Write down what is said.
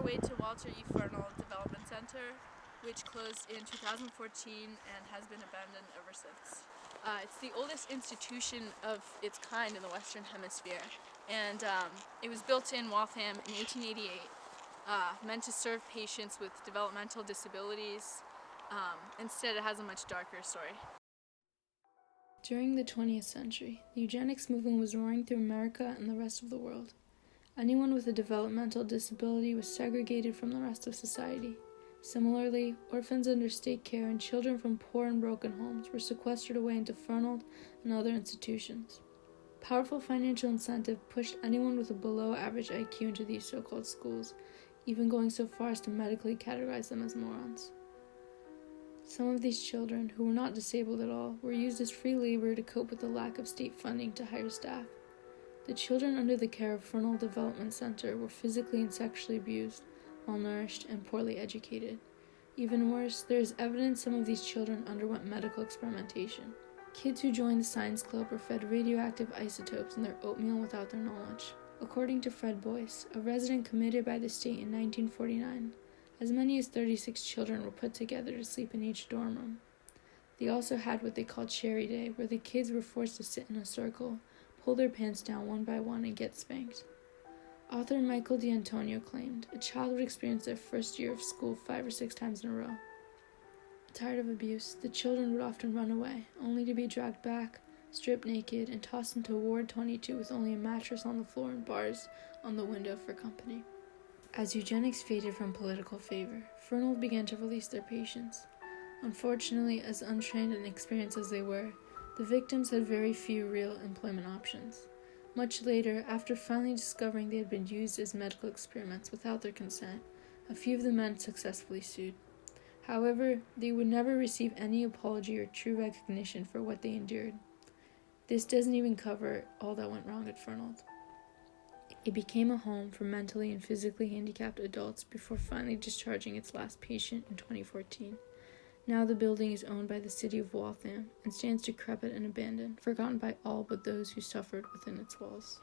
our way to Walter E. Fernald Development Center, which closed in 2014 and has been abandoned ever since. It's the oldest institution of its kind in the Western Hemisphere, and it was built in Waltham in 1888, meant to serve patients with developmental disabilities. Instead, it has a much darker story. During the 20th century, the eugenics movement was roaring through America and the rest of the world. Anyone with a developmental disability was segregated from the rest of society. Similarly, orphans under state care and children from poor and broken homes were sequestered away into Fernald and other institutions. Powerful financial incentive pushed anyone with a below-average IQ into these so-called schools, even going so far as to medically categorize them as morons. Some of these children, who were not disabled at all, were used as free labor to cope with the lack of state funding to hire staff. The children under the care of Fernald Development Center were physically and sexually abused, malnourished, and poorly educated. Even worse, there is evidence some of these children underwent medical experimentation. Kids who joined the science club were fed radioactive isotopes in their oatmeal without their knowledge. According to Fred Boyce, a resident committed by the state in 1949, as many as 36 children were put together to sleep in each dorm room. They also had what they called Cherry Day, where the kids were forced to sit in a circle, pull their pants down one by one, and get spanked. Author Michael D'Antonio claimed a child would experience their first year of school 5 or 6 times in a row. Tired of abuse, the children would often run away, only to be dragged back, stripped naked, and tossed into Ward 22 with only a mattress on the floor and bars on the window for company. As eugenics faded from political favor, Fernald began to release their patients. Unfortunately, as untrained and inexperienced as they were, the victims had very few real employment options. Much later, after finally discovering they had been used as medical experiments without their consent, a few of the men successfully sued. However, they would never receive any apology or true recognition for what they endured. This doesn't even cover all that went wrong at Fernald. It became a home for mentally and physically handicapped adults before finally discharging its last patient in 2014. Now the building is owned by the city of Waltham and stands decrepit and abandoned, forgotten by all but those who suffered within its walls.